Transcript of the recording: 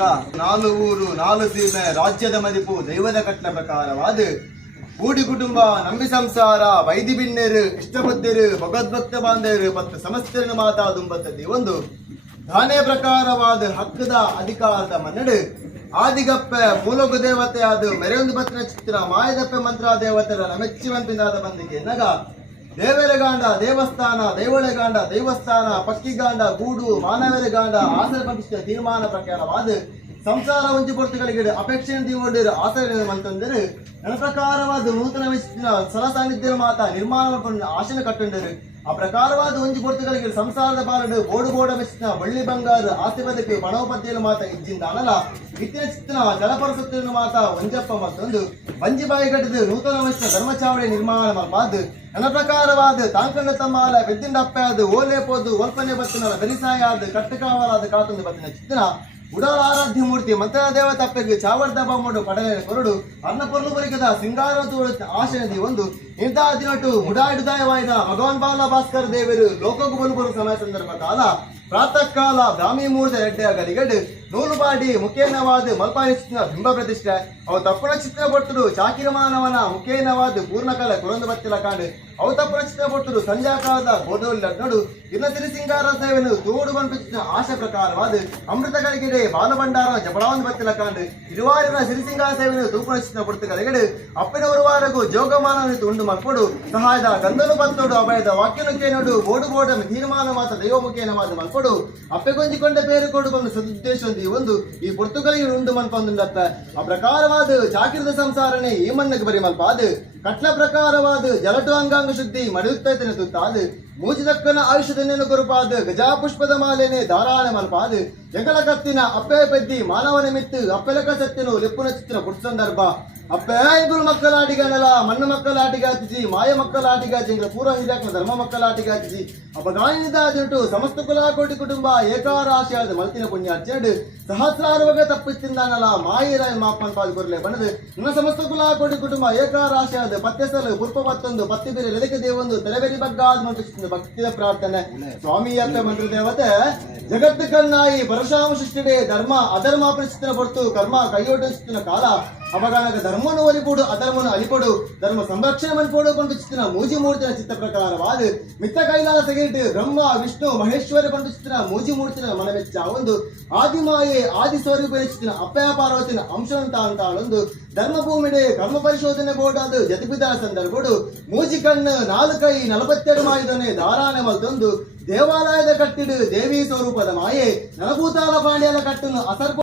ಮಗ ನಾಲು ಊರು ನಾಲು ಸೀಮೆ ರಾಜ್ಯದ ಮದಿಪು ದೈವದ ಕಟ್ಲ ಪ್ರಕಾರವಾದ ಕೂಡಿ ಕುಟುಂಬ ನಂಬಿ ಸಂಸಾರ ವೈದಿ ಬಿನ್ನೆರು ಇಷ್ಟಬದ್ಧರು ಭಗವದ್ಭಕ್ತ ಬಾಂಧವರು ಮತ್ತು ಸಮಸ್ತರನ್ನು ಮಾತಾದುಂಬತ್ತದ್ದು ಒಂದು ಧಾನೆ ಪ್ರಕಾರವಾದ ಹಕ್ಕದ ಅಧಿಕಾರದ ಮನ್ನಡು ಆದಿಗಪ್ಪೆ ಮೂಲಗು ದೇವತೆ ಅದು ಮೆರೆಯೊಂದು ಪತ್ರ ಚಿತ್ರ ಮಾಯದಪ್ಪೆ ಮಂತ್ರ ದೇವತರ ಮೆಚ್ಚಿವಂತಿನಾದ ಬಂದಿಗೆ ನಗ ದೇವರೆಗಾಂಡ ದೇವಸ್ಥಾನ ದೇವಳೆಗಾಂಡ ದೇವಸ್ಥಾನ ಪಕ್ಕಿಗಾಂಡ ಗೂಡು ಮಾನವರೆಗಾಂಡ ಆಸರೆ ಪಂಪಿಸಿದ ತೀರ್ಮಾನ ಪ್ರಕಾರವಾದ ಸಂಸಾರ ಒಂಜಿ ಪೊರ್ತುಗಳಿಗೆ ಅಪೇಕ್ಷೆ ತೀಗೊಂಡಿರು ಆಸರೆ ಅಂತಂದರೆ ನನ್ನ ಪ್ರಕಾರವಾದ ನೂತನ ವೆಚ್ಚಿನ ಸಲ ಸಾನ್ನಿಧ್ಯ ಮಾತ ನಿರ್ಮಾಣ ಆಶನ ಕಟ್ಟುಂಡರು ಆ ಪ್ರಕಾರವಾದ ಒಂಜಿ ಪೊರ್ತುಗಳಿಗೆ ಸಂಸಾರದ ಪಾಲಡು ಬೋಡು ಮೆಚ್ಚಿನ ಬಳ್ಳಿ ಬಂಗಾರ ಆಸ್ತಿ ಬದುಕು ಬಣೋಪದ್ಯಲು ಮಾತ ಇಜ್ಜಿಂದ ಅನಲ ಇತ್ತಿನ ಚಿತ್ತಿನ ಜಲಪರಸತ್ವನು ಮಾತ ಒಂಜಪ್ಪ ಮತ್ತೊಂದು ಬಂಜಿ ಬಾಯಿ ಕಟ್ಟಿದ ನೂತನ ವೆಚ್ಚಿನ ಧರ್ಮಚಾವಡಿ ನಿರ್ಮಾಣ ಮಾಡಬಾರ್ದು ನನ್ನ ಪ್ರಕಾರವಾದ ತಾಂಕಂಡ ತಮ್ಮಾಲ ಬೆದ್ದಿಂಡ ಅಪ್ಪೆ ಅದು ಓಲೆ ಪೋದು ಒಲ್ಪನೆ ಬತ್ತಿನ ಬೆಲಿಸಾಯ ಅದು ಕಟ್ಟಕಾವಲಾದ ಕಾತೊಂದು ಬತ್ತಿನ ಚಿತ್ತಿನ ಉಡಾಳ ಆರಾಧ್ಯ ಮೂರ್ತಿ ಮಂತ್ರ ದೇವತೆ ಅಪ್ಪೆಗೆ ಚಾವರ್ದ ಬಾಮೋಡು ಪಡಲೆ ಕೊರಡು ಅನ್ನಪೊರ್ಲು ಬರಿಕದ ಸಿಂಗಾರ ಆಶಯದಿ ಒಂದು ಇಂತಹ ದಿನಟ್ಟು ಮುಡಾಯಿಡುದಾಯವಾದ ಭಗವಾನ್ ಬಾಲ ಭಾಸ್ಕರ ದೇವರು ಲೋಕಕ್ಕೆ ಬಲು ಸಮಯ ಸಂದರ್ಭ ಕಾಲ ಪ್ರಾತಃ ಕಾಲ ಬ್ರಾಹ್ಮಿ ಮೂರ್ತ ಎಡ್ಡೆ ಗಡಿಗಡು ನೂಲುಬಾಡಿ ಮುಖೇನವಾದ ಮಲ್ಪಾನಿಸ್ತಿನ ಬಿಂಬ ಪ್ರತಿಷ್ಠೆ ಅವು ತಪ್ಪುನ ಚಿತ್ರ ಪೊಟ್ಟರು ಚಾಕಿರಮಾನವನ ಮುಖೇನವಾದ ಪೂರ್ಣಕಾಲ ಕುರಂದು ಬತ್ತಿಲ ಕಾಂಡು ಅವು ತಪ್ಪುನ ಚಿತ್ರ ಪೊಟ್ಟರು ಸಂಜಾಕಾಲದ ಗೋದೋಲ್ಲ ನಡು ಇನ್ನ ಸಿರಿಸಿಂಗಾರ ಸೇವೆಯನ್ನು ತೋಡು ಬಂಪಿಸಿದ ಆಶೆ ಪ್ರಕಾರವಾದ ಅಮೃತ ಗಳಿಗೆಡೆ ಬಾಲಭಂಡಾರ ಜಪಡಾವನ್ನು ಬತ್ತಿಲ ಕಾಂಡು ಇರುವಾರಿನ ಸಿರಿಸಿಂಗಾರ ಸೇವೆಯನ್ನು ತೂಪುನ ಚಿತ್ರ ಪೊಟ್ಟು ಗಳಿಗೆಡು ಅಪ್ಪಿನ ಉರುವಾರಗೂ ಜೋಗಮಾನ ಉಂಡು ಮಲ್ಪಡು ಸಹಾಯದ ಗಂಧನು ಬತ್ತೋಡು ಅಭಯದ ವಾಕ್ಯನುಕ್ಕೆ ನೋಡು ಬೋಡು ತೀರ್ಮಾನ ಮಾತ ದೈವ ಮುಖೇನವಾದ ಮಲ್ಪಡು ಅಪ್ಪೆಗೊಂಜಿಕೊಂಡ ಬೇರು ಕೊಡು ಬಂದು ಸದುದ್ದೇಶ ಒಂದು ಈ ಪೊರ್ತುಗಳಿಗೆ ಉಂಡು ಮಲ್ಪಂದುಂಡತ್ತ ಆ ಪ್ರಕಾರವಾದ ಚಾಕಿರದ ಸಂಸಾರನೆ ಈ ಮಣ್ಣಕ್ಕೆ ಬರಿ ಮಲ್ಪಾದು ಕಟ್ಲ ಪ್ರಕಾರವಾದ ಜಲಟು ಅಂಗಾಂಗ ಶುದ್ಧಿ ಮಡಿಯುತ್ತೈತನೆ ತುತ್ತಾದು ಮೂಜಿದಕ್ಕನ ಆಯುಷದನ್ನೇನು ಕೊರುಪಾದ ಗಜಾಪುಷ್ಪದ ಮಾಲೆನೆ ಧಾರಾಳ ಮಲ್ಪಾದು ಜಗಲ ಕತ್ತಿನ ಅಪ್ಪೆ ಪೆದ್ದಿ ಮಾನವನ ಮಿತ್ತು ಅಪ್ಪೆಲಕ ಸತ್ತಿನ ಲೆಪ್ಪುನ ಚಿತ್ರ ಪುಟ್ ಸಂದರ್ಭ ಅಪ್ಪೆ ಇಬ್ಬರು ಮಕ್ಕಳ ಆಟಿಗಾನಲ್ಲ ಮಣ್ಣು ಮಕ್ಕಳ ಆಟಿಗಾಚಿಸಿ ಮಾಯ ಮಕ್ಕಳ ಆಟಿಗಾಚಿ ಪೂರ್ವ ಹಿರಿಯಕ್ಕ ಧರ್ಮ ಮಕ್ಕಳ ಆಟಿಗಾಚಿಸಿ ಅಪಗಾನಿದಾದಿಟ್ಟು ಸಮಸ್ತ ಕುಲ ಕೋಟಿ ಕುಟುಂಬ ಏಕಾರಾಶಿಯಾದ ಮಲ್ತಿನ ಪುಣ್ಯ ಚೆಡು ಸಹಸ್ರಾರು ಬಗೆ ತಪ್ಪಿತ್ತಿಂದಾನಲ್ಲ ಮಾಯಿರ ಮಾಪನ್ ಪಾಲ್ ಕೊರ್ಲೆ ಬಣದು ಇನ್ನ ಸಮಸ್ತ ಕುಲ ಕೋಟಿ ಕುಟುಂಬ ಏಕಾರಾಶಿಯಾದ ಪತ್ತೆಸಲು ಪುರ್ಪ ಮತ್ತೊಂದು ಪತ್ತಿ ಬೇರೆ ಲೆದಕ್ಕೆ ದೇವೊಂದು ತೆರೆಬೇರಿ ಬಗ್ಗಾದ ಮಂತ್ರಿಸಿದ ಭಕ್ತಿಯ ಪ್ರಾರ್ಥನೆ ಸ್ವಾಮಿ ಅಕ್ಕ ಮಂತ್ರ ದೇವತೆ ಜಗತ್ತು ಕನ್ನಾಯಿ ಪರಶುರಾಮ ಸೃಷ್ಟಿಡೆ ಧರ್ಮ ಅಧರ್ಮ ಪರಿಸ್ಥಿತಿನ ಹೊರತು ಕರ್ಮ ಕೈಯೊಡ್ಡಿನ ಕಾಲ ಅಪಗಾನಕ ಧರ್ಮನು ಒಲಿಪೋಡು ಅಧರ್ಮನು ಅಲಿಪಡು ಧರ್ಮ ಸಂರಕ್ಷಣೆ ಮಲ್ಪೋಡು ಪಂಪಿಸಿನ ಮೂಜಿ ಮೂರ್ತಿನ ಚಿತ್ತ ಪ್ರಕಾರವಾದ ಮಿತ್ತ ಕೈಲಾಸ ಗಿಟ್ಟು ಬ್ರಹ್ಮ ವಿಷ್ಣು ಮಹೇಶ್ವರ ಪಂಪಿಸಿನ ಮೂಜಿ ಮೂರ್ತಿನ ಮನವೆಚ್ಚ ಒಂದು ಆದಿಮಾಯೆ ಆದಿ ಸ್ವರೂಪ ಹೆಚ್ಚಿನ ಅಪ್ಪಯ ಪಾರ್ವತಿನ ಅಂಶವಂತ ಅಂತಾಳೊಂದು ಧರ್ಮಭೂಮಿಡೆ ಕರ್ಮ ಪರಿಶೋಧನೆ ಬೋರ್ಡ್ ಜತಿಪಿದ ಸಂದರ್ಭಡು ಮೂಜಿ ಕಣ್ಣು 4 ಕೈ 42 ಮಾಯುಧನೆ ಧಾರಾನೆ ಮಲ್ತೊಂದು ದೇವಾಲಯದ ಕಟ್ಟಿಡು ದೇವಿ ಸ್ವರೂಪದ ಮಾಯೆ ನಲಭೂತಾಲ ಪಾಂಡ್ಯದ ಕಟ್ಟನ್ನು ಅಸರ್ಪ